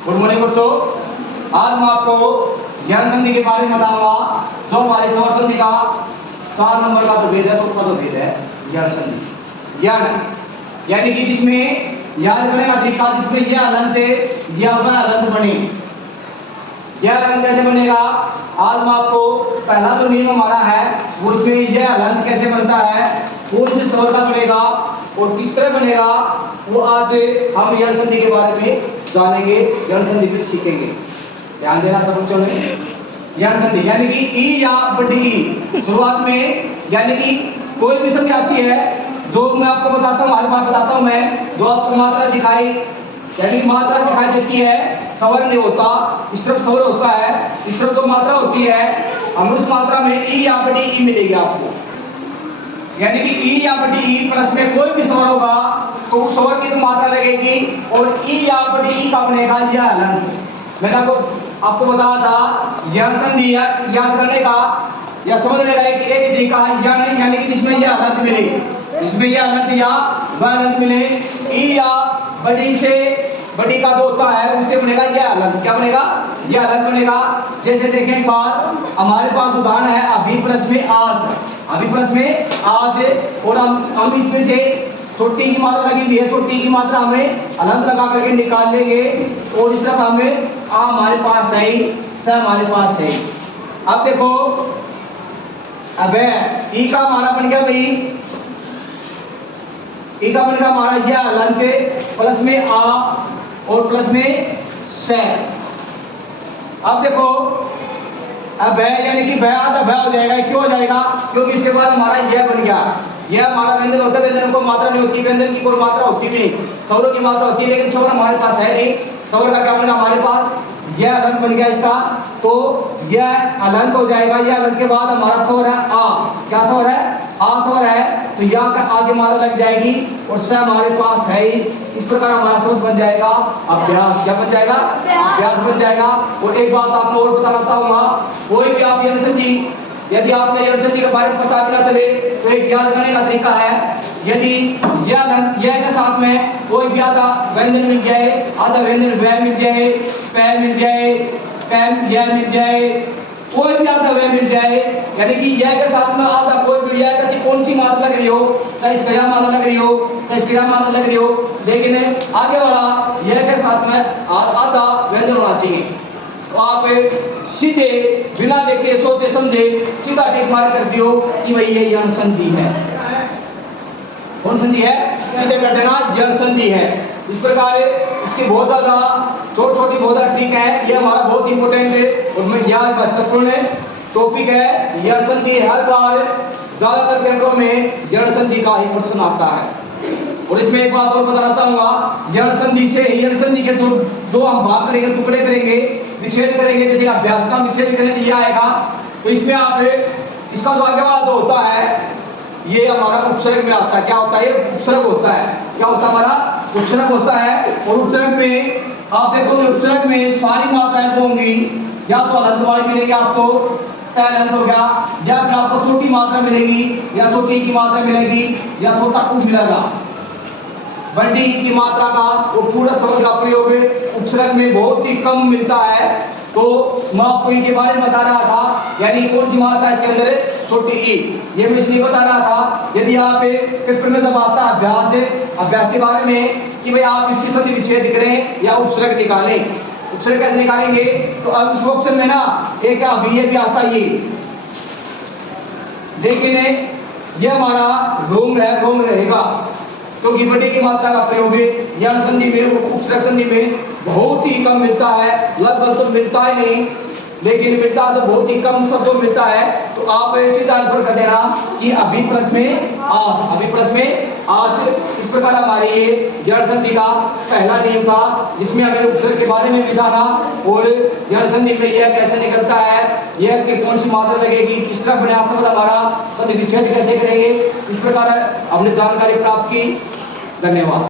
Good morning बच्चों। आज मैं आपको ज्ञान संधि के बारे में बताऊंगा, जो हमारे समर संधि का 4 नंबर का जो भेद है, तो जो भेद है ज्ञान संधि। ज्ञान यानी कि जिसमें याद करने का तरीका, जिसमें यह अलंत या वह अलंत बने। यह अलंत कैसे बनेगा, आज मैं आपको पहला जो नियम हमारा है वो इसमें यह अलंत कैसे बनता है, कौन से स्वर का बनेगा और किस तरह बनेगा, वो आज हम यण संधि के बारे में जानेंगे, यण संधि भी सीखेंगे। ध्यान देना सब बच्चों ने। यण संधि यानी कि ई या बड़ी ई शुरुआत में, यानी कि कोई भी संधि आती है जो मैं आपको बताता हूँ, हर बार बताता हूँ मैं, जो आपको मात्रा दिखाई, यानी मात्रा दिखाई देती है, स्वर नहीं होता, इस तरफ स्वर होता है, इस तरफ जो मात्रा होती है, हम उस मात्रा में ई या बड़ी ई मिलेगी आपको। यानी कि ई या बड़ी ई प्लस में कोई भी स्वर होगा तो उस स्वर की तो मात्रा लगेगी और ई या बड़ी ई का बनेगा यह अलंत। मैंने आपको बताया था यण संधि याद करने का या समझने का एक तरीका है, यानी कि जिसमें यह अलंत मिले, जिसमें यह अलंत या वह अलंत मिले। ई या बड़ी से बड़ी का जो होता है उससे बनेगा यह अलंत। क्या बनेगा? यह अलंत बनेगा। जैसे देखें एक बार, हमारे पास उदाहरण है अभी प्लस में आस, अभी प्लस में आस है, और हम इसमें से छोटी की मात्रा लगी हुई है, छोटी की मात्रा हमें अलंत लगा करके निकाल लेंगे और इस तरफ हमें आ हमारे पास है, स हमारे पास है। अब देखो, अब ई का हमारा बन गया भाई, ई का बन गया हमारा यह अलंत प्लस में आ और प्लस में स। अब देखो, अब यानी कि भय आधा भय हो जाएगा। क्यों हो जाएगा? क्योंकि इसके बाद हमारा यह बन गया। यह हमारा व्यंजन होता है, व्यंजन को मात्रा नहीं होती, व्यंजन की कोई मात्रा होती नहीं, स्वरों की मात्रा होती है, लेकिन स्वर हमारे पास है नहीं। स्वर का क्या बनेगा हमारे पास? यह अलंत बन गया इसका, तो यह अलंत हो जाएगा। यह अलंत के बाद हमारा स्वर है आ। क्या स्वर है? आ स्वर है, तो या का आगे मात्रा लग जाएगी और स हमारे पास है ही। इस प्रकार हमारा स्वर बन जाएगा अभ्यास। क्या बन जाएगा? अभ्यास बन जाएगा। और एक बात आपको और बताना चाहूंगा, कोई भी आप यण संधि, यदि आपने यण संधि के बारे में पता भी ना चले तो एक याद करने का तरीका है, यदि यह के साथ में कोई भी आधा व्यंजन मिल जाए, आधा व्यंजन वह मिल जाए, पै मिल जाए, पैम यह मिल जाए, कोई भी आधा वह मिल जाए, यानी कि यह के साथ में आधा कोई भी, यह का कौन सी मात्रा लग रही हो, चाहे इसका यह मात्रा लग रही हो, चाहे इसका यह मात्रा लग रही हो, लेकिन आगे वाला यह के साथ में आधा व्यंजन होना चाहिए। तो आप सीधे बिना देखे सोचे समझे सीधा टिक मार कर दियो कि भाई ये यण संधि है। कौन संधि है? सीधे कर देना यण संधि है। इस प्रकार इसकी बहुत ज्यादा छोटी छोटी बहुत ज्यादा ट्रिक है। ये हमारा बहुत इंपॉर्टेंट है और यह महत्वपूर्ण टॉपिक है यण संधि। हर बार ज्यादातर पेपरों में यण संधि का ही प्रश्न आता है। और इसमें एक बात और बताना चाहूंगा, यण संधि से यण संधि के दो हम भाग करेंगे, टुकड़े करेंगे, विच्छेद करेंगे। जैसे अभ्यास का विच्छेद करें तो यह आएगा, तो इसमें आप इसका जो आगे वाला जो होता है ये हमारा उपसर्ग में आता है। क्या होता है? ये उपसर्ग होता है। क्या होता है? हमारा उपसर्ग होता है। और उपसर्ग में आप देखो, उपसर्ग में सारी मात्राएं होंगी, या तो अलंत वाली मिलेगी आपको, तैलंत हो गया, या फिर आपको छोटी मात्रा मिलेगी, या छोटी की मात्रा मिलेगी, या छोटा उ मिलेगा। बड़ी की मात्रा का वो पूरा शब्द का प्रयोग उपसर्ग में बहुत ही कम मिलता है। तो मैं आपको इनके बारे में बता रहा था, यानी कौन सी मात्रा है इसके अंदर? छोटी ई। ये मैं इसलिए बता रहा था, यदि आप पेपर में जब आता अभ्यास के बारे में कि भाई आप इसकी संधि विच्छेद करें या उपसर्ग निकालें, उपसर्ग कैसे निकालेंगे, तो अब उस ऑप्शन में ना एक अभी ये भी आता है, लेकिन ये हमारा रोंग है, रोंग रहेगा, क्योंकि बड़ी की मात्रा का प्रयोग यण संधि में, उपसर्ग संधि में बहुत ही कम मिलता है, लगभग तो मिलता ही नहीं, लेकिन मिलता तो बहुत ही कम शब्दों में मिलता है। तो आप सीधा आंसर कर देना कि अभी प्लस में आस, अभी प्लस में आस। इस प्रकार हमारे ये यण संधि का पहला नियम था, जिसमें हमें उपसर्ग के बारे में भी जाना और यण संधि में यह कैसे निकलता है, यह कि कौन सी मात्रा लगेगी, किस तरह बना शब्द हमारा संधि विच्छेद कैसे करेंगे, इस प्रकार हमने जानकारी प्राप्त की। धन्यवाद।